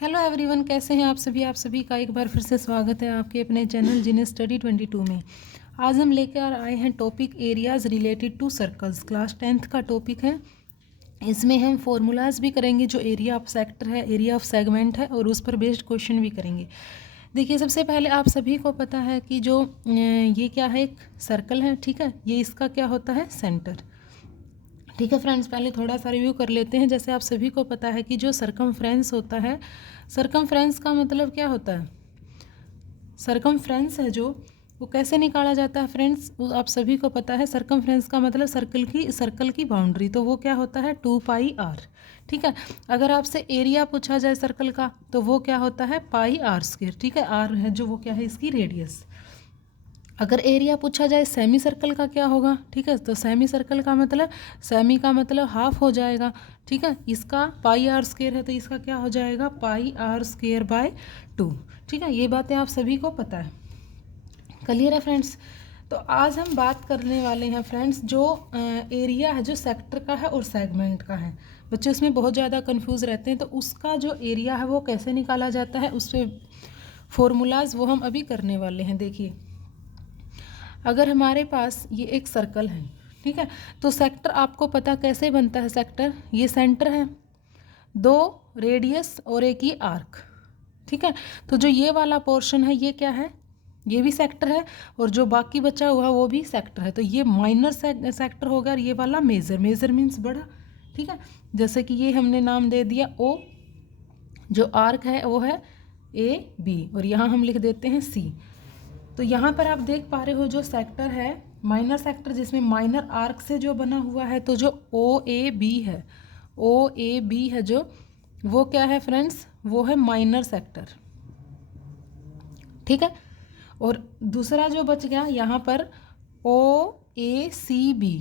Hello everyone, कैसे हैं आप सभी का एक बार फिर से स्वागत है आपके अपने चैनल जिन स्टडी 22 में। आज हम लेकर आए हैं topic areas related to circles. Class 10th का टॉपिक है। इसमें हम फॉर्मूलाज भी करेंगे जो एरिया ऑफ सेक्टर है, एरिया ऑफ सेगमेंट है, और उस पर बेस्ड क्वेश्चन भी करेंगे। देखिए, सबसे पहले आप सभी को पता है कि जो ये क्या है, एक सर्कल है, ठीक है। ये इसका क्या होता है, सेंटर। ठीक है फ्रेंड्स, पहले थोड़ा सा रिव्यू कर लेते हैं। जैसे आप सभी को पता है कि जो सरकमफ्रेंस होता है, सरकमफ्रेंस का मतलब क्या होता है, सरकमफ्रेंस है जो, वो कैसे निकाला जाता है फ्रेंड्स, वो आप सभी को पता है। सरकमफ्रेंस का मतलब सर्कल की बाउंड्री, तो वो क्या होता है 2πr। ठीक है। अगर आपसे एरिया पूछा जाए सर्कल का तो वो क्या होता है πr²। ठीक है, आर है जो, वो क्या है इसकी रेडियस। अगर एरिया पूछा जाए सेमी सर्कल का क्या होगा, ठीक है, तो सेमी सर्कल का मतलब, सेमी का मतलब हाफ हो जाएगा। ठीक है, इसका πr² है तो इसका क्या हो जाएगा πr²/2। ठीक है, ये बातें आप सभी को पता है, क्लियर है फ्रेंड्स। तो आज हम बात करने वाले हैं फ्रेंड्स जो एरिया है जो सेक्टर का है और सेगमेंट का है। बच्चे उसमें बहुत ज़्यादा कंफ्यूज रहते हैं, तो उसका जो एरिया है वो कैसे निकाला जाता है, उससे फॉर्मूलाज वो हम अभी करने वाले हैं। देखिए, अगर हमारे पास ये एक सर्कल है, ठीक है, तो सेक्टर आपको पता कैसे बनता है। सेक्टर, ये सेंटर है, दो रेडियस और एक ये आर्क। ठीक है, तो जो ये वाला पोर्शन है ये क्या है, ये भी सेक्टर है, और जो बाकी बचा हुआ वो भी सेक्टर है। तो ये माइनर सेक्टर होगा और ये वाला मेजर। मेजर मीन्स बड़ा। ठीक है, जैसे कि ये हमने नाम दे दिया ओ, जो आर्क है वो है AB, और यहाँ हम लिख देते हैं C। तो यहाँ पर आप देख पा रहे हो जो सेक्टर है माइनर सेक्टर, जिसमें माइनर आर्क से जो बना हुआ है, तो जो OAB है, OAB है जो, वो क्या है फ्रेंड्स, वो है माइनर सेक्टर। ठीक है, और दूसरा जो बच गया यहाँ पर OACB,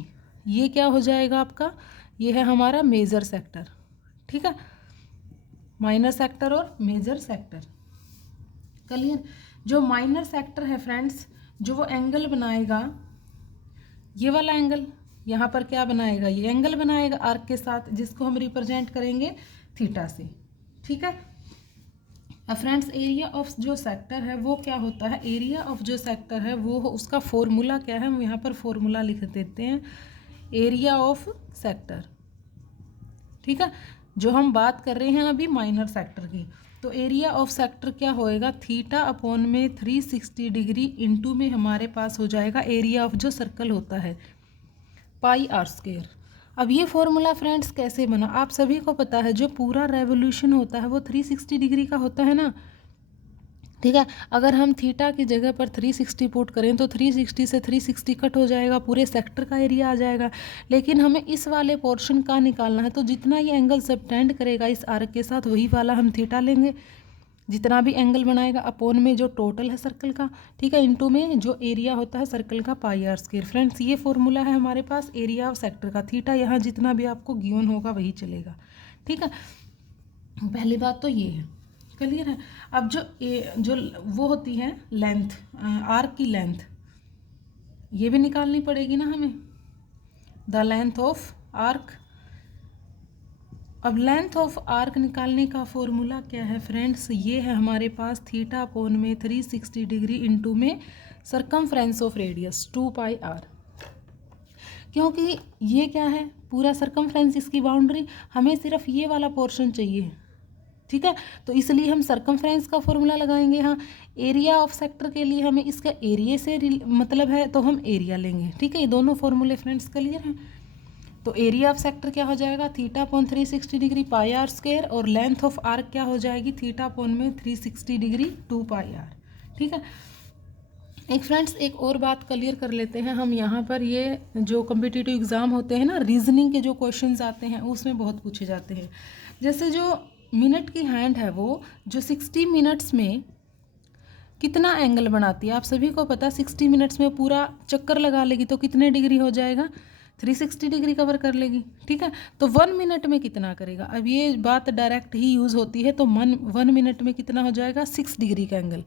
ये क्या हो जाएगा आपका, ये है हमारा मेजर सेक्टर। ठीक है, माइनर सेक्टर और मेजर सेक्टर, क्लियर। जो माइनर सेक्टर है फ्रेंड्स, जो वो एंगल बनाएगा, ये वाला एंगल यहाँ पर क्या बनाएगा, ये एंगल बनाएगा आर्क के साथ, जिसको हम रिप्रेजेंट करेंगे थीटा से। ठीक है। अब फ्रेंड्स, एरिया ऑफ जो सेक्टर है वो क्या होता है, एरिया ऑफ जो सेक्टर है वो उसका फॉर्मूला क्या है, हम यहाँ पर फॉर्मूला लिख देते हैं, एरिया ऑफ सेक्टर। ठीक है, जो हम बात कर रहे हैं अभी माइनर सेक्टर की, तो एरिया ऑफ सेक्टर क्या होएगा, थीटा अपॉन में 360 डिग्री इंटू में हमारे पास हो जाएगा एरिया ऑफ जो सर्कल होता है πr²। अब ये फॉर्मूला फ्रेंड्स कैसे बना, आप सभी को पता है जो पूरा रेवोल्यूशन होता है वो 360 डिग्री का होता है ना। ठीक है, अगर हम थीटा की जगह पर 360 पुट करें तो 360 से 360 कट हो जाएगा, पूरे सेक्टर का एरिया आ जाएगा। लेकिन हमें इस वाले पोर्शन का निकालना है, तो जितना ये एंगल सबटेंड करेगा इस आर्क के साथ वही वाला हम थीटा लेंगे, जितना भी एंगल बनाएगा अपॉन में जो टोटल है सर्कल का। ठीक है, इंटू में जो एरिया होता है सर्कल का πr²। फ्रेंड्स, ये फॉर्मूला है हमारे पास एरिया ऑफ सेक्टर का। थीटा यहाँ जितना भी आपको गिवन होगा वही चलेगा। ठीक है, पहली बात तो ये है, क्लियर है। अब जो वो होती है लेंथ, आर्क की लेंथ, ये भी निकालनी पड़ेगी ना हमें, द लेंथ ऑफ आर्क। अब लेंथ ऑफ आर्क निकालने का फॉर्मूला क्या है फ्रेंड्स, ये है हमारे पास थीटा अपॉन में 360 डिग्री इंटू में सरकमफ्रेंस ऑफ रेडियस 2πr। क्योंकि ये क्या है, पूरा सरकमफ्रेंस, इसकी बाउंड्री, हमें सिर्फ ये वाला पोर्शन चाहिए। ठीक है, तो इसलिए हम सरकमफ्रेंस का फॉर्मूला लगाएंगे। हाँ, एरिया ऑफ सेक्टर के लिए हमें इसका एरिया से मतलब है, तो हम एरिया लेंगे। ठीक है, ये दोनों फॉर्मूले फ्रेंड्स क्लियर हैं। तो एरिया ऑफ सेक्टर क्या हो जाएगा, थीटा अपॉन 360 डिग्री πr², और लेंथ ऑफ आर्क क्या हो जाएगी, थीटा अपॉन में 360 डिग्री 2πr। ठीक है, एक फ्रेंड्स एक और बात क्लियर कर लेते हैं हम यहाँ पर, ये जो कॉम्पिटिटिव एग्ज़ाम होते हैं ना, रीजनिंग के जो क्वेश्चंस आते हैं उसमें बहुत पूछे जाते हैं। जैसे जो मिनट की हैंड है वो जो 60 मिनट्स में कितना एंगल बनाती है, आप सभी को पता, 60 मिनट्स में पूरा चक्कर लगा लेगी तो कितने डिग्री हो जाएगा, 360 डिग्री कवर कर लेगी। ठीक है, तो 1 मिनट में कितना करेगा, अब ये बात डायरेक्ट ही यूज़ होती है, तो 1 मिनट में कितना हो जाएगा 6 डिग्री का एंगल।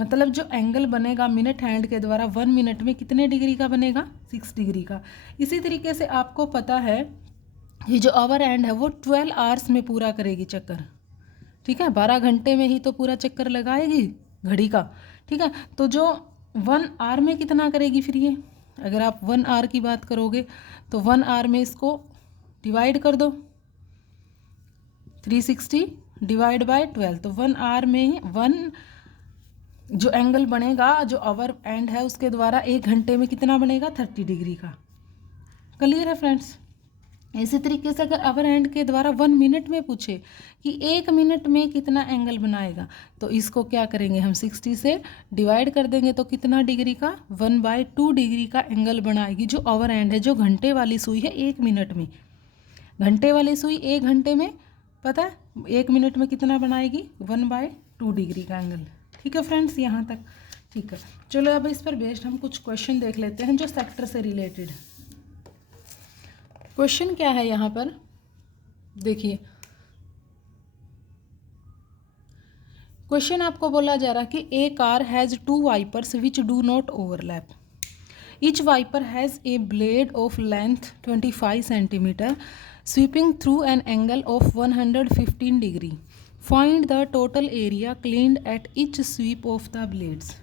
मतलब जो एंगल बनेगा मिनट हैंड के द्वारा 1 मिनट में कितने डिग्री का बनेगा, 6 डिग्री का। इसी तरीके से आपको पता है ये जो आवर हैंड है वो 12 आवर्स में पूरा करेगी चक्कर। ठीक है, 12 घंटे में ही तो पूरा चक्कर लगाएगी घड़ी का। ठीक है, तो जो 1 आवर में कितना करेगी फिर ये, अगर आप 1 आवर की बात करोगे तो 1 आवर में इसको डिवाइड कर दो, 360 डिवाइड बाय 12, तो 1 आवर में 1 जो एंगल बनेगा जो अवर एंड है उसके द्वारा 1 घंटे में कितना बनेगा, 30 डिग्री का। क्लियर है फ्रेंड्स। इसी तरीके से अगर अवर एंड के द्वारा 1 मिनट में पूछे कि 1 मिनट में कितना एंगल बनाएगा, तो इसको क्या करेंगे हम 60 से डिवाइड कर देंगे, तो कितना डिग्री का, 1/2 डिग्री का एंगल बनाएगी जो अवर एंड है, जो घंटे वाली सुई है 1 मिनट में। घंटे वाली सुई 1 घंटे में पता है 1 मिनट में कितना बनाएगी, 1/2 डिग्री का एंगल। ठीक है फ्रेंड्स, यहाँ तक ठीक है। चलो अब इस पर बेस्ड हम कुछ क्वेश्चन देख लेते हैं जो सेक्टर से रिलेटेड। क्वेश्चन क्या है यहाँ पर देखिए, क्वेश्चन आपको बोला जा रहा है कि a car has 2 wipers which do not overlap, each wiper has a blade of length 25 centimetre sweeping through an angle of 115 degree, find the total area cleaned at each sweep of the blades.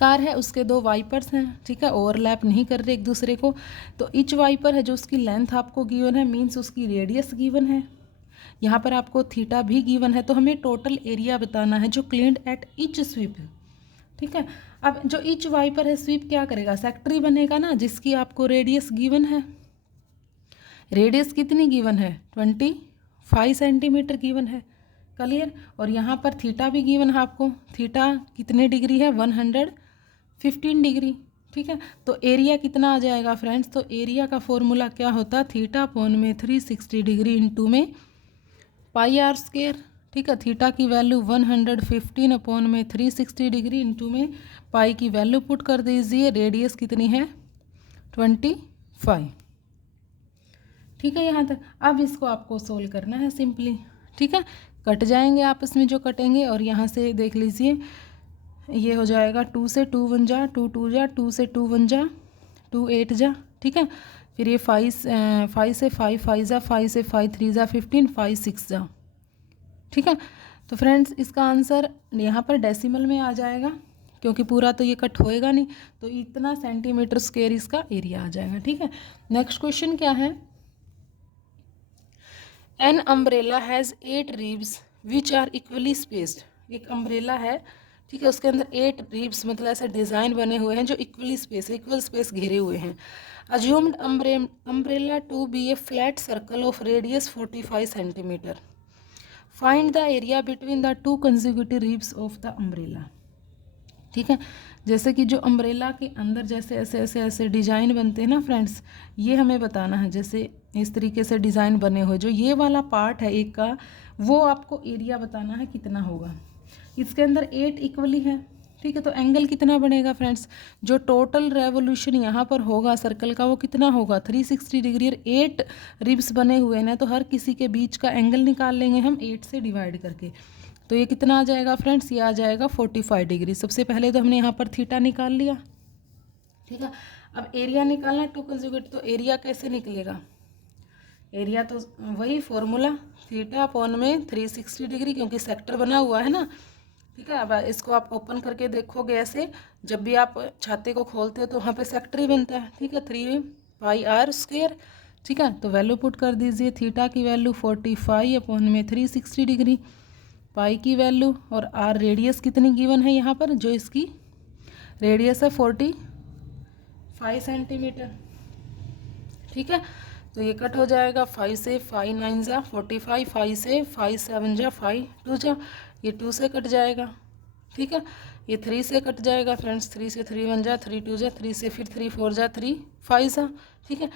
Car है, उसके 2 wipers हैं, ठीक है, overlap नहीं कर रहे एक दूसरे को, तो ईच वाइपर है जो उसकी लेंथ आपको गिवन है, मीन्स उसकी रेडियस गिवन है, यहाँ पर आपको थीटा भी गिवन है, तो हमें टोटल एरिया बताना है जो क्लीन्ड एट ईच स्वीप है। ठीक है, अब जो ईच वाइपर है स्वीप क्या करेगा, सेक्टरी बनेगा ना, जिसकी आपको रेडियस गिवन है। रेडियस कितनी गिवन है, 25 सेंटीमीटर गिवन है। क्लियर, और यहाँ पर थीटा भी गिवन है आपको, थीटा कितने डिग्री है, 115 डिग्री। ठीक है, तो एरिया कितना आ जाएगा फ्रेंड्स, तो एरिया का फॉर्मूला क्या होता है, थीटा अपॉन में 360 डिग्री इंटू में पाई आर स्क्वायर। ठीक है, थीटा की वैल्यू 115 अपॉन में 360 डिग्री इंटू में पाई की वैल्यू पुट कर दीजिए, रेडियस कितनी है 25। ठीक है, यहाँ तक। अब इसको आपको सोल्व करना है सिंपली। ठीक है, कट जाएंगे आपस में जो कटेंगे, और यहाँ से देख लीजिए ये हो जाएगा 2 से 2 1 जा, 2 2 जा, 2 से 2 1 जा, 2 8 जा। ठीक है, फिर ये 5 से 5 5 जा, 5 से 5 3 जा 15, 5 6 जा। ठीक है, तो फ्रेंड्स इसका आंसर यहाँ पर डेसिमल में आ जाएगा, क्योंकि पूरा तो ये कट होएगा नहीं, तो इतना सेंटीमीटर स्क्वायर इसका एरिया आ जाएगा। ठीक है, नेक्स्ट क्वेश्चन क्या है, an umbrella has 8 ribs which are equally spaced. एक अम्ब्रेला है, ठीक है, उसके अंदर 8 रिब्स मतलब ऐसे डिज़ाइन बने हुए हैं जो इक्वल स्पेस घेरे हुए हैं। Assumed umbrella to be a flat circle of radius 45 centimetre, find the area between the 2 consecutive ribs of the umbrella. ठीक है, जैसे कि जो अम्ब्रेला के अंदर जैसे ऐसे ऐसे ऐसे डिज़ाइन बनते हैं ना फ्रेंड्स, ये हमें बताना है, जैसे इस तरीके से डिज़ाइन बने हुए, जो ये वाला पार्ट है एक का, वो आपको एरिया बताना है कितना होगा। इसके अंदर 8 इक्वली है। ठीक है, तो एंगल कितना बनेगा फ्रेंड्स, जो टोटल रेवोल्यूशन यहाँ पर होगा सर्कल का वो कितना होगा 360 डिग्री, और 8 रिब्स बने हुए हैं तो हर किसी के बीच का एंगल निकाल लेंगे हम 8 से डिवाइड करके, तो ये कितना आ जाएगा फ्रेंड्स, ये आ जाएगा 45 डिग्री। सबसे पहले तो हमने यहाँ पर थीटा निकाल लिया। ठीक है, अब एरिया निकालना 2 कंजुगेट, तो एरिया कैसे निकलेगा, एरिया तो वही फॉर्मूला थीटा अपॉन में 360 डिग्री, क्योंकि सेक्टर बना हुआ है ना। ठीक है, अब इसको आप ओपन करके देखोगे ऐसे, जब भी आप छाते को खोलते हो तो वहाँ पे सेक्टर ही बनता है। ठीक है, 3 पाई आर स्क्वायर। ठीक है, तो वैल्यू पुट कर दीजिए, थीटा की वैल्यू 45 अपॉन में 360 डिग्री, पाई की वैल्यू, और आर रेडियस कितनी गिवन है यहाँ पर, जो इसकी रेडियस है 45 सेंटीमीटर। ठीक है, तो ये कट हो जाएगा, 5 से 5 9 जा 45, 5 से 5 7 जा 5 2 जा, ये 2 से कट जाएगा। ठीक है, ये 3 से कट जाएगा फ्रेंड्स, 3 से 3 1 जा 3 2 जा, 3 से फिर 3 4 जा 3 5 जा। ठीक है,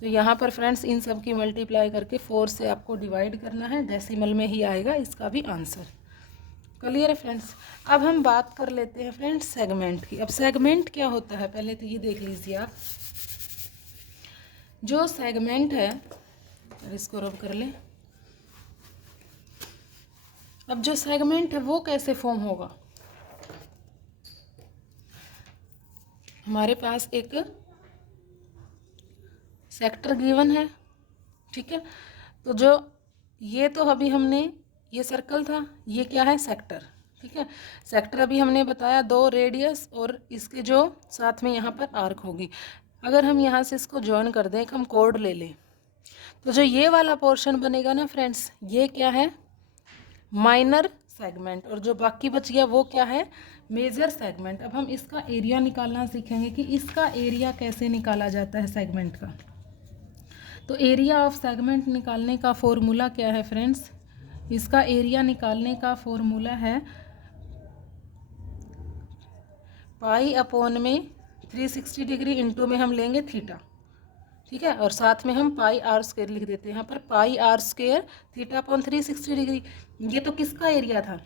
तो यहाँ पर फ्रेंड्स इन सब की मल्टीप्लाई करके 4 से आपको डिवाइड करना है, डेसिमल में ही आएगा इसका भी आंसर। क्लियर है फ्रेंड्स। अब हम बात कर लेते हैं फ्रेंड्स सेगमेंट की। अब सेगमेंट क्या होता है पहले तो ये देख लीजिए आप, जो सेगमेंट है, इसको रब कर लें। अब जो सेगमेंट है वो कैसे फॉर्म होगा, हमारे पास एक सेक्टर गिवन है। ठीक है, तो जो ये तो अभी हमने ये सर्कल था, ये क्या है सेक्टर, ठीक है। सेक्टर अभी हमने बताया 2 रेडियस और इसके जो साथ में यहाँ पर आर्क होगी। अगर हम यहाँ से इसको ज्वाइन कर दें, हम कोड ले लें, तो जो ये वाला पोर्शन बनेगा ना फ्रेंड्स, ये क्या है माइनर सेगमेंट, और जो बाकी बच गया वो क्या है मेजर सेगमेंट। अब हम इसका एरिया निकालना सीखेंगे कि इसका एरिया कैसे निकाला जाता है सेगमेंट का। तो एरिया ऑफ सेगमेंट निकालने का फॉर्मूला क्या है फ्रेंड्स, इसका एरिया निकालने का फॉर्मूला है पाई अपॉन में 360 डिग्री इंटू में हम लेंगे थीटा, ठीक है, और साथ में हम पाई आर स्क्वायर लिख देते हैं यहाँ पर, pi r square theta upon 360 degree. ये तो किसका एरिया था,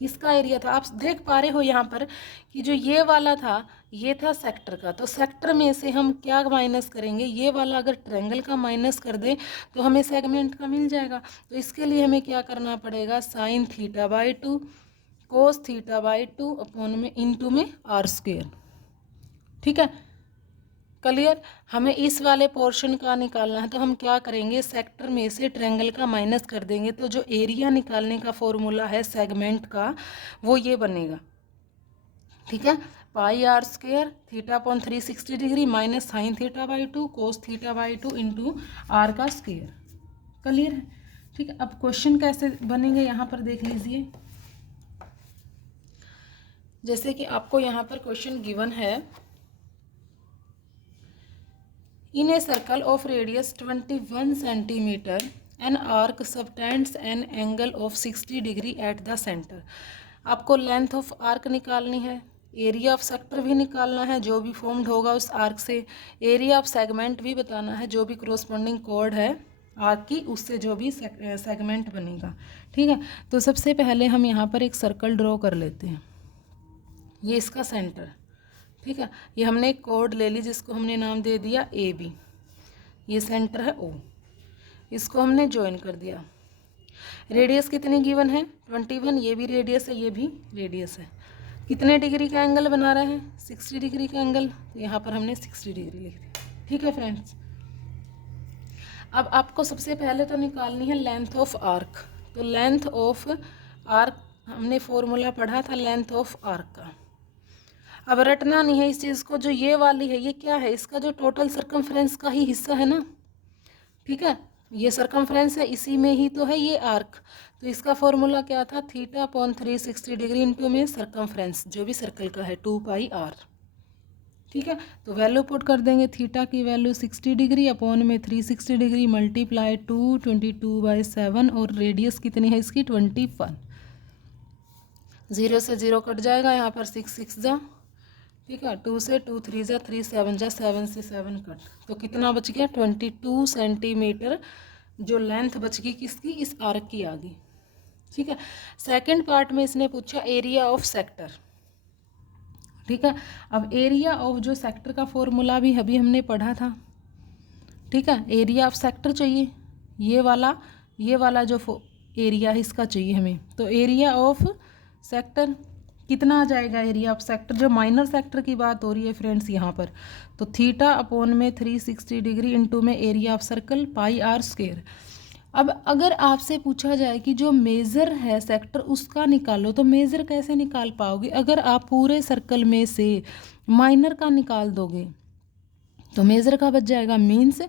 इसका एरिया था। आप देख पा रहे हो यहाँ पर कि जो ये वाला था ये था सेक्टर का, तो सेक्टर में से हम क्या माइनस करेंगे, ये वाला अगर ट्रायंगल का माइनस कर दें तो हमें सेगमेंट का मिल जाएगा। तो इसके लिए हमें क्या करना पड़ेगा, sign theta by 2 cos theta by 2 upon में इंटू में आर स्क्वायर, ठीक है, क्लियर। हमें इस वाले पोर्शन का निकालना है, तो हम क्या करेंगे, सेक्टर में से ट्रायंगल का माइनस कर देंगे, तो जो एरिया निकालने का फॉर्मूला है सेगमेंट का वो ये बनेगा, ठीक है, pi r square theta upon 360 degree minus sine theta by 2 cos theta by 2 into r का स्क्वायर, क्लियर है, ठीक है। अब क्वेश्चन कैसे बनेंगे यहाँ पर देख लीजिए। जैसे कि आपको यहाँ पर क्वेश्चन गिवन है, in a circle of radius 21 centimeter an arc subtends an angle of 60 degree at the center। आपको लेंथ ऑफ आर्क निकालनी है, एरिया ऑफ सेक्टर भी निकालना है जो भी फॉर्म्ड होगा उस आर्क से, एरिया ऑफ सेगमेंट भी बताना है जो भी क्रोस्पॉन्डिंग कोड है आर्क की उससे जो भी सेगमेंट बनेगा, ठीक है। तो सबसे पहले हम यहाँ पर एक सर्कल ड्रॉ कर लेते हैं, ये इसका सेंटर, ठीक है। ये हमने एक कोड ले ली जिसको हमने नाम दे दिया ए बी, ये सेंटर है ओ, इसको हमने ज्वाइन कर दिया। रेडियस कितनी गिवन है 21, ये भी रेडियस है ये भी रेडियस है, कितने डिग्री का एंगल बना रहा है 60 डिग्री का एंगल, तो यहाँ पर हमने 60 डिग्री लिख दिया, ठीक है फ्रेंड्स। अब आपको सबसे पहले तो निकालनी है लेंथ ऑफ आर्क, तो लेंथ ऑफ आर्क हमने फॉर्मूला पढ़ा था लेंथ ऑफ आर्क का। अब रटना नहीं है इस चीज़ को, जो ये वाली है ये क्या है, इसका जो टोटल सर्कमफ्रेंस का ही हिस्सा है ना, ठीक है, ये सर्कमफ्रेंस है, इसी में ही तो है ये आर्क। तो इसका फॉर्मूला क्या था, थीटा अपॉन 360 डिग्री इंटू में सर्कमफ्रेंस जो भी सर्कल का है 2 पाई आर, ठीक है। तो वैल्यू पुट कर देंगे, थीटा की वैल्यू 60 डिग्री अपॉन में 360 डिग्री मल्टीप्लाई 22/7 और रेडियस कितनी है इसकी 21, 0 से 0 कट जाएगा, यहाँ पर 6 6 जा, ठीक है, 2 से 2 3 जा 3 7 जा 7 से 7 कट, तो कितना बच गया 22 सेंटीमीटर जो लेंथ बच गई किसकी, इस आर्क की आ गई, ठीक है। सेकंड पार्ट में इसने पूछा एरिया ऑफ सेक्टर, ठीक है। अब एरिया ऑफ जो सेक्टर का फॉर्मूला भी अभी हमने पढ़ा था, ठीक है, एरिया ऑफ सेक्टर चाहिए, ये वाला जो एरिया है इसका चाहिए हमें, तो एरिया ऑफ सेक्टर कितना आ जाएगा, एरिया ऑफ सेक्टर जो माइनर सेक्टर की बात हो रही है फ्रेंड्स यहाँ पर, तो थीटा अपॉन में 360 डिग्री इंटू में area of circle pi r square. अब अगर आपसे पूछा जाए कि जो मेज़र है सेक्टर उसका निकालो, तो मेज़र कैसे निकाल पाओगे, अगर आप पूरे सर्कल में से माइनर का निकाल दोगे तो मेज़र का बच जाएगा, मीन्स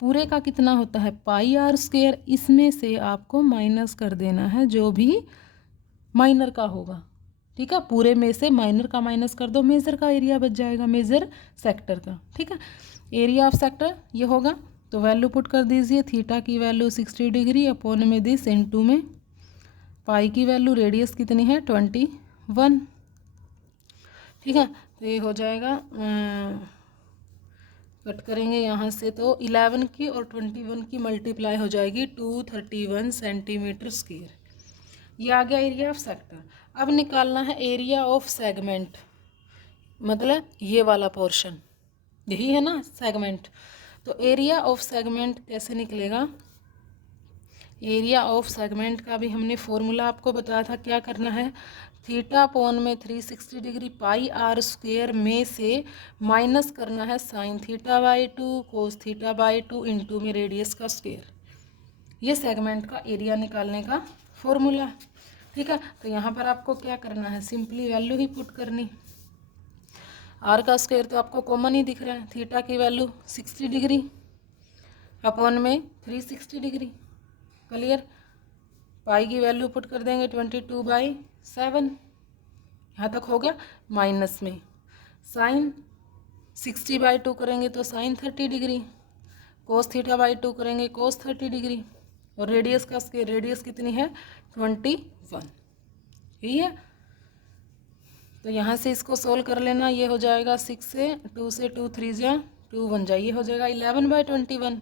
पूरे का कितना होता है पाई आर स्क्वायर, इसमें से आपको माइनस कर देना है जो भी माइनर का होगा, ठीक है, पूरे में से माइनर का माइनस कर दो, मेज़र का एरिया बच जाएगा, मेज़र सेक्टर का, ठीक है। एरिया ऑफ सेक्टर ये होगा, तो वैल्यू पुट कर दीजिए, थीटा की वैल्यू 60 डिग्री अपॉन में दिस इंटू में पाई की वैल्यू रेडियस कितनी है 21, ठीक है। तो ये हो जाएगा कट करेंगे यहाँ से तो 11 की और 21 की मल्टीप्लाई हो जाएगी 231 सेंटीमीटर स्क्वायर, ये आ गया एरिया ऑफ सेक्टर। अब निकालना है एरिया ऑफ सेगमेंट, मतलब ये वाला पोर्शन यही है ना सेगमेंट, तो एरिया ऑफ सेगमेंट कैसे निकलेगा, एरिया ऑफ सेगमेंट का भी हमने फॉर्मूला आपको बताया था, क्या करना है, थीटा अपॉन में 360 डिग्री पाई आर स्क्वायर में से माइनस करना है sign theta by 2 cos theta by 2 into में रेडियस का स्क्वायर, ये सेगमेंट का एरिया निकालने का फॉर्मूला। ठीक है, तो यहाँ पर आपको क्या करना है, सिंपली वैल्यू ही पुट करनी। आर का स्क्वायर तो आपको कॉमन ही दिख रहा है, थीटा की वैल्यू 60 डिग्री अपॉन में 360 डिग्री। क्लियर। पाई की वैल्यू पुट कर देंगे 22/7, यहाँ तक हो गया। माइनस में साइन 60/2 करेंगे तो साइन 30 डिग्री, कोस थीटा/2 करेंगे कोस 30 डिग्री, और रेडियस का स्क्वायर, रेडियस कितनी है 21, यही है। तो यहाँ से इसको सोल्व कर लेना, ये हो जाएगा 6 से 2 से 2 3 जा 2 1 जा, ये हो जाएगा 11/21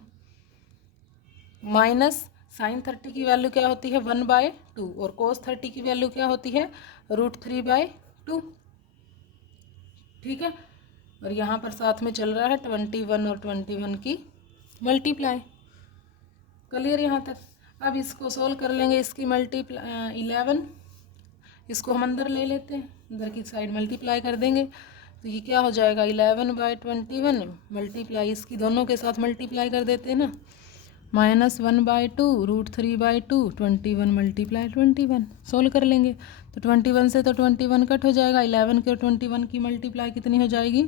माइनस साइन 30 की वैल्यू क्या होती है 1/2, और कोस 30 की वैल्यू क्या होती है √3/2। ठीक है, और यहाँ पर साथ में चल रहा है 21 और 21 की मल्टीप्लाई। क्लियर यहाँ तक। अब इसको सोल्व कर लेंगे, इसकी मल्टीप्लाई 11, इसको हम अंदर ले लेते हैं, अंदर की साइड मल्टीप्लाई कर देंगे, तो ये क्या हो जाएगा 11/21 मल्टीप्लाई, इसकी दोनों के साथ मल्टीप्लाई कर देते हैं ना, -1/2 √3/2 21 मल्टीप्लाई 21। सोल्व कर लेंगे तो 21 से तो 21 कट हो जाएगा, 11 के 21 की मल्टीप्लाई कितनी हो जाएगी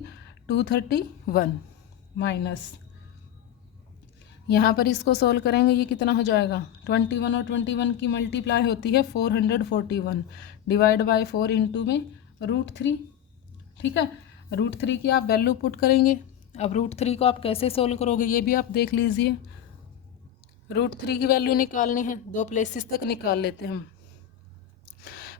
231 माइनस, यहाँ पर इसको सोल्व करेंगे, ये कितना हो जाएगा 21 और 21 की मल्टीप्लाई होती है 441 डिवाइड बाय 4 इंटू में √3। ठीक है, √3 की आप वैल्यू पुट करेंगे। अब √3 को आप कैसे सोल्व करोगे ये भी आप देख लीजिए। √3 की वैल्यू निकालनी है, 2 प्लेसेस तक निकाल लेते हैं हम।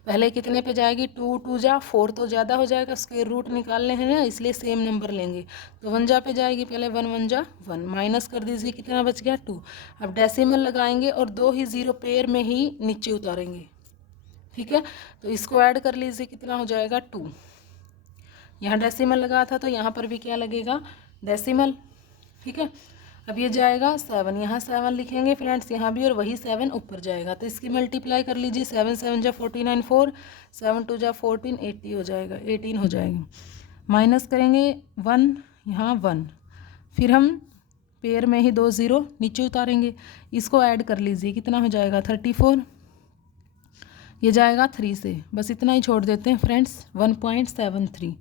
पहले कितने पे जाएगी 2 2 जा 4 तो ज़्यादा हो जाएगा, स्क्वायर रूट निकालने हैं ना, इसलिए सेम नंबर लेंगे, तो 1 जा पे जाएगी, पहले 1 1 जा 1 माइनस कर दीजिए, कितना बच गया 2। अब डेसिमल लगाएंगे और 2 ही जीरो पेयर में ही नीचे उतारेंगे। ठीक है, तो इसको ऐड कर लीजिए, कितना हो जाएगा 2। यहाँ डेसिमल लगा था तो यहाँ पर भी क्या लगेगा डेसिमल। ठीक है, अब ये जाएगा 7, यहाँ 7 लिखेंगे फ्रेंड्स, यहाँ भी, और वही 7 ऊपर जाएगा, तो इसकी मल्टीप्लाई कर लीजिए, 7 7 जा 49 4 7 2 जा 14 80 हो जाएगा, 18 हो जाएगा। माइनस करेंगे 1, यहाँ 1, फिर हम पेयर में ही 2 ज़ीरो नीचे उतारेंगे, इसको ऐड कर लीजिए, कितना हो जाएगा 34, ये जाएगा 3 से, बस इतना ही छोड़ देते हैं फ्रेंड्स 1.73।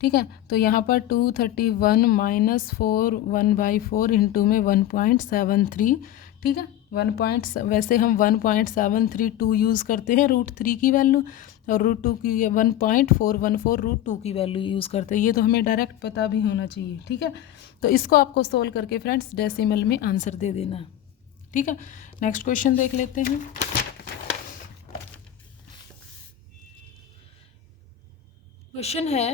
ठीक है, तो यहाँ पर 231 माइनस 4 1/4 इंटू में 1.73। ठीक है, वैसे हम 1.732 यूज़ करते हैं √3 की वैल्यू, और √2 की 1.414 √2 की वैल्यू यूज़ करते हैं, ये तो हमें डायरेक्ट पता भी होना चाहिए। ठीक है, तो इसको आपको सोल्व करके फ्रेंड्स डेसिमल में आंसर दे देना। ठीक है, नेक्स्ट क्वेश्चन देख लेते हैं। क्वेश्चन है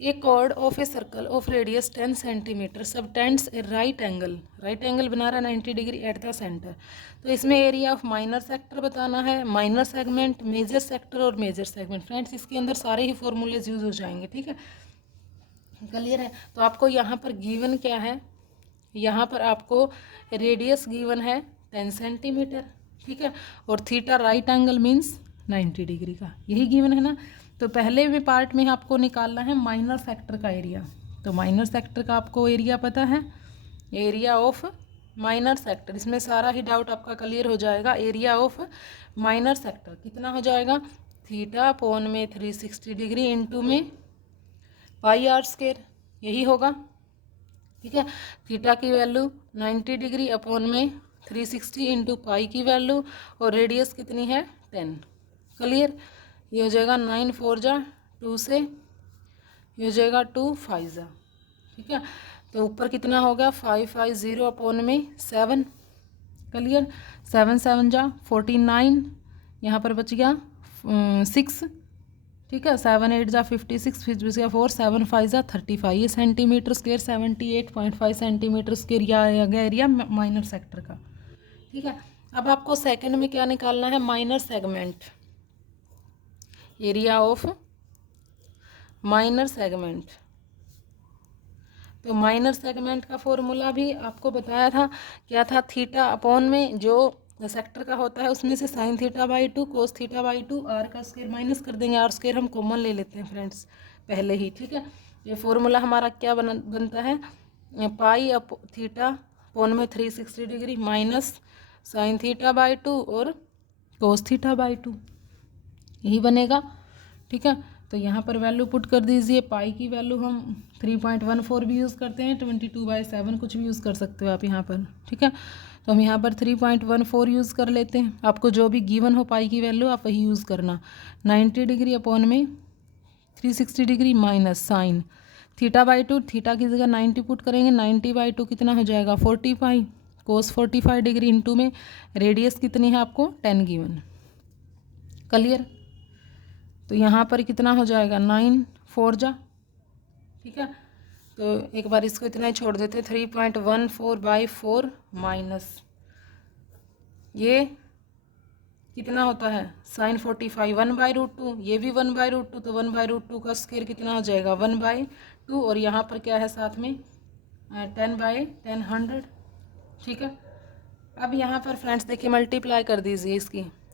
A chord of a circle of radius 10 cm subtends a right angle बना रहा है 90 डिग्री एट द सेंटर। तो इसमें एरिया ऑफ माइनर सेक्टर बताना है, माइनर सेगमेंट, मेजर सेक्टर और मेजर सेगमेंट। फ्रेंड्स इसके अंदर सारे ही फॉर्मूलेज यूज हो जाएंगे। ठीक है, क्लियर है। तो आपको यहाँ पर गिवन क्या है, यहाँ पर आपको रेडियस गिवन है 10 सेंटीमीटर। ठीक है, और theta right angle means 90 degree का, यही गिवन है ना। तो पहले में पार्ट में आपको निकालना है माइनर सेक्टर का एरिया। तो माइनर सेक्टर का आपको एरिया पता है, एरिया ऑफ माइनर सेक्टर, इसमें सारा ही डाउट आपका क्लियर हो जाएगा। एरिया ऑफ माइनर सेक्टर कितना हो जाएगा, थीटा अपॉन में 360 डिग्री इंटू में πr², यही होगा। ठीक है, थीटा की वैल्यू 90 डिग्री अपॉन में 360 इंटू पाई की वैल्यू, और रेडियस कितनी है 10। क्लियर, ये हो जाएगा 9 4 जा 2 से, ये हो जाएगा 2 5 जा। ठीक है, तो ऊपर कितना हो गया 550 अपॉन में 7। क्लियर, 7 7 जा 49, यहाँ पर बच गया 6। ठीक है, 7 8 जा 56, फिर बच गया 4 7 5 जा 35, ये सेंटीमीटर स्क्वायर 78.5 सेंटीमीटर स्क्वायर या आ गया एरिया माइनर सेक्टर का। ठीक है, अब आपको सेकंड में क्या निकालना है, minor segment, area of minor segment. तो माइनर सेगमेंट का फॉर्मूला भी आपको बताया था, क्या था, थीटा अपॉन में जो सेक्टर का होता है उसमें से साइन θ/2 कोस θ/2, आर का स्क्वायर माइनस कर देंगे, आर स्क्वायर हम कॉमन ले लेते हैं फ्रेंड्स पहले ही। ठीक है, ये फॉर्मूला हमारा क्या बनता है, पाई अप थीटा अपोन में 360 degree minus sine theta by 2 और कोस थीटा बाई 2, यही बनेगा। ठीक है, तो यहाँ पर वैल्यू पुट कर दीजिए। पाई की वैल्यू हम 3.14 भी यूज़ करते हैं, 22/7 कुछ भी यूज़ कर सकते हो आप यहाँ पर। ठीक है, तो हम यहाँ पर 3.14 यूज़ कर लेते हैं। आपको जो भी गिवन हो पाई की वैल्यू आप वही यूज़ करना। 90 डिग्री अपोन में 360 degree minus sine theta by 2, theta की जगह 90 पुट करेंगे, 90/2 कितना हो जाएगा 40 पाई, कोस 45 डिग्री इंटू में रेडियस कितनी है आपको 10 गिवन। क्लियर, तो यहाँ पर कितना हो जाएगा 9 4 जा। ठीक है, तो एक बार इसको इतना ही छोड़ देते, 3.14/4 माइनस ये कितना होता है साइन 45 1/√2, ये भी 1/√2, तो 1/√2 का स्क्वायर कितना हो जाएगा 1/2, और यहाँ पर क्या है साथ में 10/10 100। ठीक है, अब यहाँ पर फ्रेंड्स देखिए मल्टीप्लाई कर दीजिए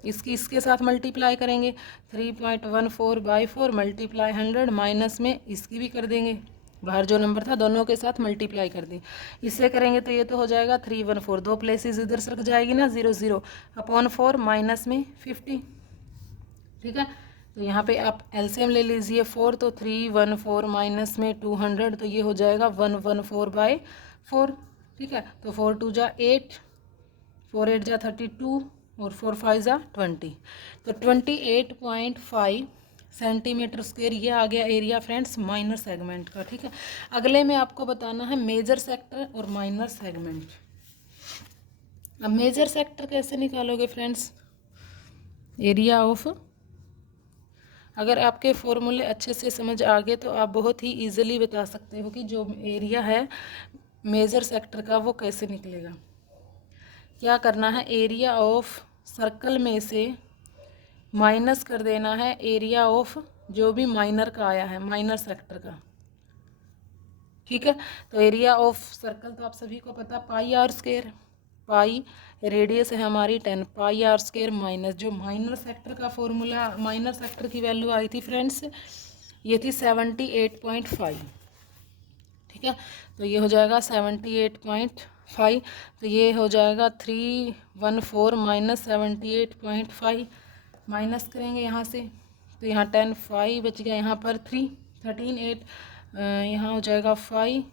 इसके साथ मल्टीप्लाई करेंगे, 3.14/4 मल्टीप्लाई 100 माइनस में इसकी भी कर देंगे, बाहर जो नंबर था दोनों के साथ मल्टीप्लाई कर दी। इससे करेंगे तो ये तो हो जाएगा 314, 2 प्लेसेस इधर सरक जाएगी ना, 0 0 अपॉन 4 माइनस में 50। ठीक है, तो यहाँ पे आप एलसीएम ले लीजिए 4, तो 314 माइनस में 200, तो ये हो जाएगा 114/4। ठीक है, तो 4 2 जा 8, 4 8 जा 32 और 4 5 जा 20, तो 28.5 सेंटीमीटर स्क्वायर ये आ गया एरिया फ्रेंड्स माइनर सेगमेंट का। ठीक है, अगले में आपको बताना है मेजर सेक्टर और माइनर सेगमेंट। अब मेजर सेक्टर कैसे निकालोगे फ्रेंड्स, एरिया ऑफ, अगर आपके फॉर्मूले अच्छे से समझ आ गए तो आप बहुत ही इजीली बता सकते हो कि जो एरिया है मेजर सेक्टर का वो कैसे निकलेगा। क्या करना है, एरिया ऑफ सर्कल में से माइनस कर देना है एरिया ऑफ जो भी माइनर का आया है, माइनर सेक्टर का। ठीक है, तो एरिया ऑफ सर्कल तो आप सभी को पता पाई आर स्क्वायर, पाई रेडियस है हमारी 10 पाई आर स्क्वायर माइनस जो माइनर सेक्टर का फॉर्मूला, माइनर सेक्टर की वैल्यू आई थी फ्रेंड्स ये थी 78.5। ठीक है, तो ये हो जाएगा 78.5, तो ये हो जाएगा 314 माइनस 78.5 माइनस करेंगे यहाँ से, तो यहाँ 10 5 बच गया, यहाँ पर 3 13 8, यहाँ हो जाएगा 5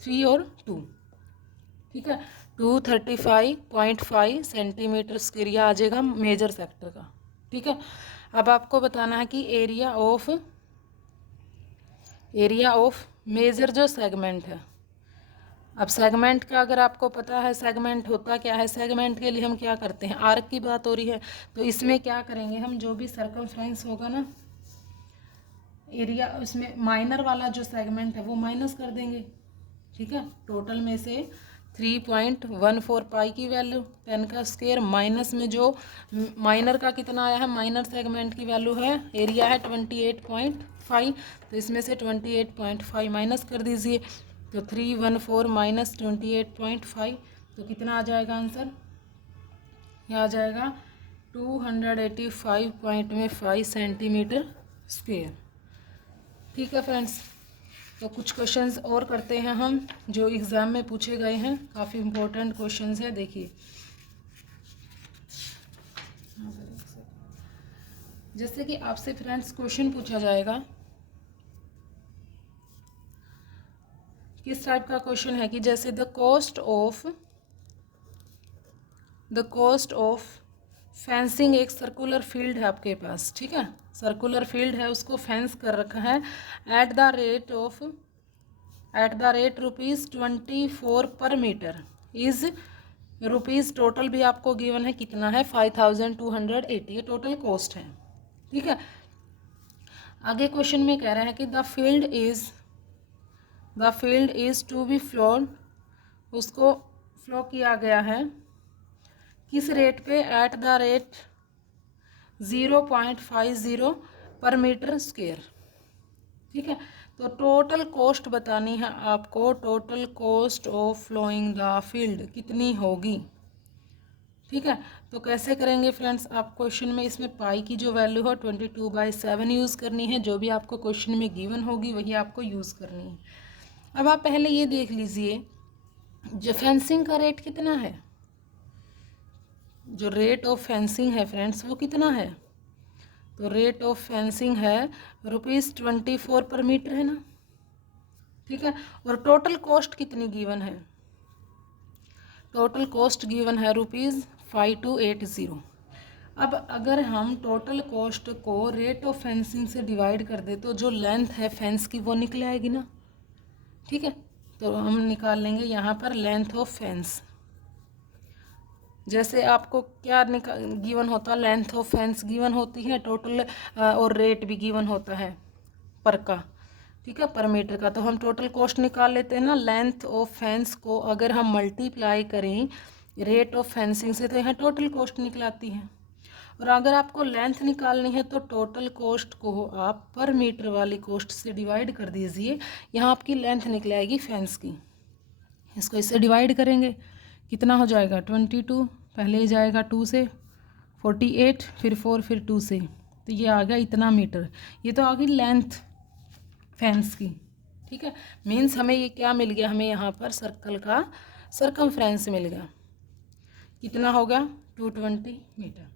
3 और 2। ठीक है, 235.5 सेंटीमीटर स्क्वायर आ जाएगा मेजर सेक्टर का। ठीक है, अब आपको बताना है कि एरिया ऑफ मेजर जो सेगमेंट है। अब सेगमेंट का अगर आपको पता है सेगमेंट होता क्या है, सेगमेंट के लिए हम क्या करते हैं, आर्क की बात हो रही है तो इसमें क्या करेंगे हम, जो भी सर्कमफ्रेंस होगा ना एरिया, उसमें माइनर वाला जो सेगमेंट है वो माइनस कर देंगे। ठीक है, टोटल में से 3.14 पाई की वैल्यू 10 का स्क्वायर माइनस में जो माइनर का कितना आया है, माइनर सेगमेंट की वैल्यू है एरिया है 28.5, तो इसमें से 28.5 माइनस कर दीजिए, तो 314 माइनस 28.5, तो कितना आ जाएगा आंसर, यह आ जाएगा 285.5 सेंटीमीटर स्क्वायर। ठीक है फ्रेंड्स, तो कुछ क्वेश्चंस और करते हैं हम जो एग्ज़ाम में पूछे गए हैं, काफ़ी इम्पोर्टेंट क्वेश्चंस है। देखिए जैसे कि आपसे फ्रेंड्स क्वेश्चन पूछा जाएगा, किस टाइप का क्वेश्चन है कि जैसे द कॉस्ट ऑफ फेंसिंग, एक सर्कुलर फील्ड है आपके पास। ठीक है, सर्कुलर फील्ड है उसको फेंस कर रखा है एट द रेट ₹24 पर मीटर इज रुपीज़, टोटल भी आपको गिवन है कितना है 5280, ये टोटल कॉस्ट है। ठीक है, आगे क्वेश्चन में कह रहा है कि the field is to be flowed, उसको फ्लो किया गया है किस रेट पे, एट द रेट 0.50 पर मीटर स्क्वायर। ठीक है, तो टोटल कॉस्ट बतानी है आपको, total cost of flowing the field कितनी होगी। ठीक है, तो कैसे करेंगे फ्रेंड्स, आप क्वेश्चन में इसमें पाई की जो वैल्यू हो 22/7 यूज़ करनी है, जो भी आपको क्वेश्चन में गिवन होगी वही आपको यूज़ करनी है। अब आप पहले ये देख लीजिए जो फेंसिंग का रेट कितना है, जो रेट ऑफ फेंसिंग है फ्रेंड्स वो कितना है, तो रेट ऑफ फेंसिंग है ₹24 पर मीटर है ना, ठीक है। और टोटल कॉस्ट कितनी गिवन है, टोटल कॉस्ट गिवन है ₹5280। अब अगर हम टोटल कॉस्ट को रेट ऑफ फेंसिंग से डिवाइड कर दे तो जो लेंथ है फेंस की वो निकल आएगी ना, ठीक है। तो हम निकाल लेंगे यहाँ पर लेंथ ऑफ फेंस। जैसे आपको क्या गिवन होता है, लेंथ ऑफ फेंस गिवन होती है टोटल, और रेट भी गिवन होता है पर का, ठीक है, पर मीटर का। तो हम टोटल कॉस्ट निकाल लेते हैं ना, लेंथ ऑफ फेंस को अगर हम मल्टीप्लाई करें रेट ऑफ फेंसिंग से तो यहाँ टोटल कॉस्ट निकलाती है। और अगर आपको लेंथ निकालनी है तो टोटल कॉस्ट को आप पर मीटर वाली कॉस्ट से डिवाइड कर दीजिए, यहाँ आपकी लेंथ निकल आएगी फेंस की। इसको इससे डिवाइड करेंगे कितना हो जाएगा 22, पहले जाएगा 2 से 48, फिर 4, फिर 2 से, तो ये आ गया इतना मीटर। ये तो आ गई लेंथ फेंस की, ठीक है। मीन्स हमें ये क्या मिल गया, हमें यहाँ पर सर्कल का सरकमफ्रेंस मिल गया, कितना होगा 220 मीटर।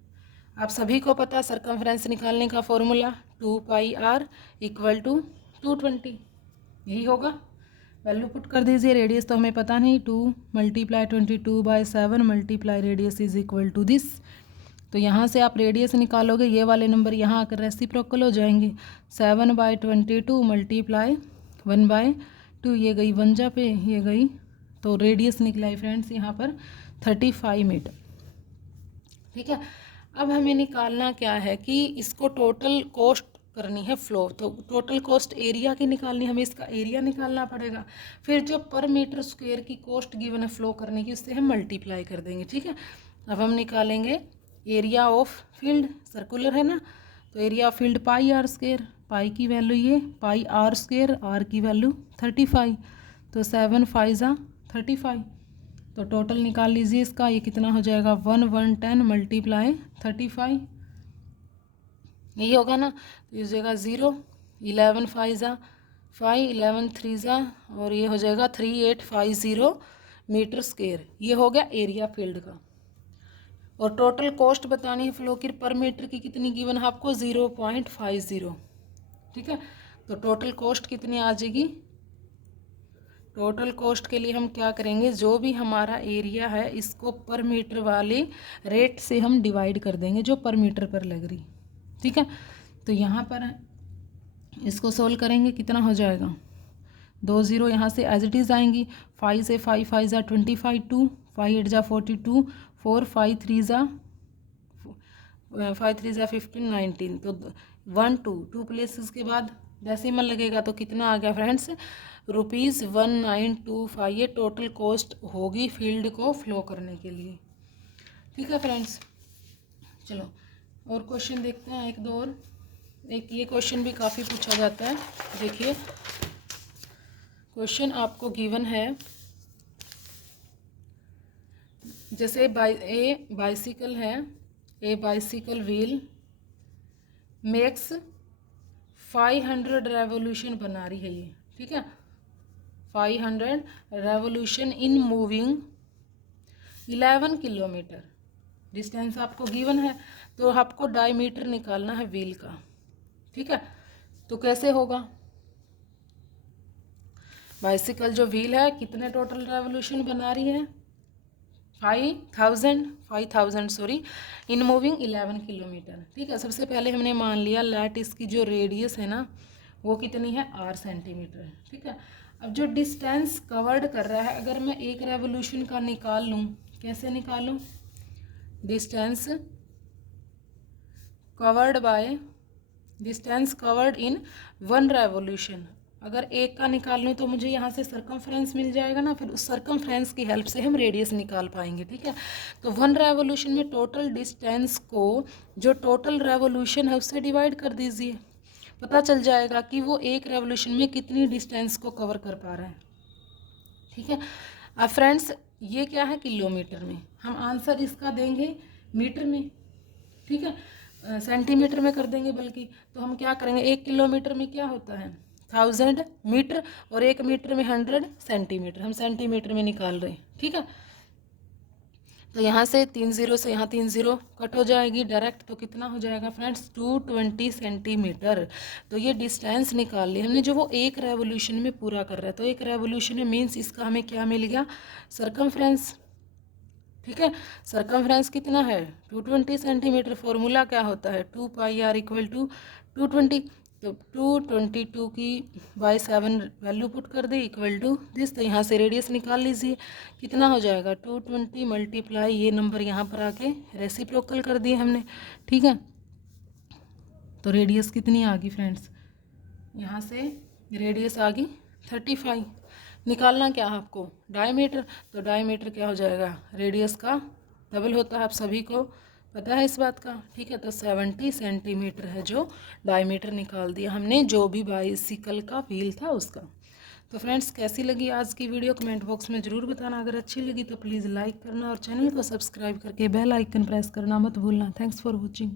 आप सभी को पता सरकमफ्रेंस निकालने का फॉर्मूला 2πr = 220, यही होगा। वैल्यू पुट कर दीजिए, रेडियस तो हमें पता नहीं, 2 × 22/7 multiply radius is equal to this. तो यहाँ से आप रेडियस निकालोगे, ये वाले नंबर यहाँ आकर रेसिप्रोकल हो जाएंगे, 7/22 मल्टीप्लाई 1/2, ये गई 1 जा पे, ये गई, तो रेडियस निकला है फ्रेंड्स यहाँ पर 35 मीटर, ठीक है। अब हमें निकालना क्या है कि इसको टोटल कॉस्ट करनी है फ्लो, तो टोटल कॉस्ट एरिया की निकालनी, हमें इसका एरिया निकालना पड़ेगा। फिर जो पर मीटर स्क्वायर की कॉस्ट गिवन है फ्लो करने की, उससे हम मल्टीप्लाई कर देंगे, ठीक है। अब हम निकालेंगे एरिया ऑफ फील्ड, सर्कुलर है ना, तो एरिया ऑफ फील्ड πr², पाई की वैल्यू ये πr², r की वैल्यू 35, तो 7 5 = 35, तो टोटल निकाल लीजिए इसका, ये कितना हो जाएगा 1110 मल्टीप्लाई 35, यही होगा ना। तो ये हो जाएगा 0, 11 5 = 5, 11 3 = और ये हो जाएगा 3850 मीटर स्क्वायर, ये हो गया एरिया फील्ड का। और टोटल कॉस्ट बतानी है फ्लो की पर मीटर की, कितनी गिवन है आपको 0.50, ठीक है। तो टोटल कॉस्ट कितनी आ जाएगी, टोटल कॉस्ट के लिए हम क्या करेंगे, जो भी हमारा एरिया है इसको पर मीटर वाले रेट से हम डिवाइड कर देंगे जो पर मीटर पर लग रही, ठीक है। तो यहाँ पर इसको सोल्व करेंगे, कितना हो जाएगा, 2 0 यहाँ से एज इट इज़ आएंगी, 5 से 5 5 = 25, 2 5 8 = 42, 4 5 3 = 15 19, तो 1 2 प्लेसेस के बाद डेसिमल लगेगा, तो कितना आ गया फ्रेंड्स ₹1925, ये टोटल कॉस्ट होगी फील्ड को फ्लो करने के लिए, ठीक है फ्रेंड्स। चलो और क्वेश्चन देखते हैं, एक दो और, एक ये क्वेश्चन भी काफ़ी पूछा जाता है। देखिए क्वेश्चन आपको गिवन है, जैसे बाइसिकल है, ए बाइसिकल व्हील मेक्स 500 रेवोल्यूशन बना रही है ये, ठीक है, 500 revolution in moving 11 kilometre, distance आपको गिवन है, तो आपको डायमीटर निकालना है व्हील का, ठीक है। तो कैसे होगा, बाइसिकल जो व्हील है कितने टोटल रेवोल्यूशन बना रही है 5000 सॉरी, इन मूविंग 11 किलोमीटर, ठीक है। सबसे पहले हमने मान लिया लेट इसकी जो रेडियस है ना वो कितनी है r सेंटीमीटर, ठीक है। अब जो डिस्टेंस कवर्ड कर रहा है, अगर मैं एक रेवोल्यूशन का निकाल लूँ, कैसे निकालूँ, distance covered by distance covered in 1 revolution, अगर एक का निकाल लूँ तो मुझे यहाँ से सरकमफ्रेंस मिल जाएगा ना, फिर उस सरकमफ्रेंस की हेल्प से हम रेडियस निकाल पाएंगे, ठीक है। तो 1 रेवोल्यूशन में टोटल डिस्टेंस को जो टोटल रेवोल्यूशन है उससे डिवाइड कर दीजिए, पता चल जाएगा कि वो एक रेवोल्यूशन में कितनी डिस्टेंस को कवर कर पा रहा है, ठीक है। अब फ्रेंड्स ये क्या है किलोमीटर में, हम आंसर इसका देंगे मीटर में, ठीक है, सेंटीमीटर में कर देंगे बल्कि। तो हम क्या करेंगे, 1 किलोमीटर में क्या होता है 1000 मीटर और 1 मीटर में 100 सेंटीमीटर, हम सेंटीमीटर में निकाल रहे हैं, ठीक है। तो यहाँ से 3 0 से यहाँ 3 0 कट हो जाएगी डायरेक्ट, तो कितना हो जाएगा फ्रेंड्स 220 सेंटीमीटर। तो ये डिस्टेंस निकाल ली हमने जो वो एक रेवोल्यूशन में पूरा कर रहा है। तो एक रेवोल्यूशन में मीन्स इसका हमें क्या मिल गया, सरकमफ्रेंस, ठीक है। सरकमफ्रेंस कितना है 220 सेंटीमीटर। फॉर्मूला क्या होता है 2 पाई आर इक्वल टू 220। तो 222 की बाई 7 वैल्यू पुट कर दे इक्वल टू दिस। तो यहाँ से रेडियस निकाल लीजिए, कितना हो जाएगा 220 मल्टीप्लाई ये नंबर यहाँ पर आके रेसिप्रोकल कर दिए हमने, ठीक है। तो रेडियस कितनी आ गई फ्रेंड्स, यहाँ से रेडियस आ गई 35। निकालना क्या है आपको डायमीटर। तो डायमीटर क्या हो जाएगा, रेडियस का डबल होता है, आप सभी को पता है इस बात का, ठीक है। तो 70 सेंटीमीटर है जो डायमीटर निकाल दिया हमने, जो भी बाइसिकल का व्हील था उसका। तो फ्रेंड्स कैसी लगी आज की वीडियो कमेंट बॉक्स में ज़रूर बताना। अगर अच्छी लगी तो प्लीज़ लाइक करना और चैनल को सब्सक्राइब करके बेल आइकन प्रेस करना मत भूलना। Thanks for watching.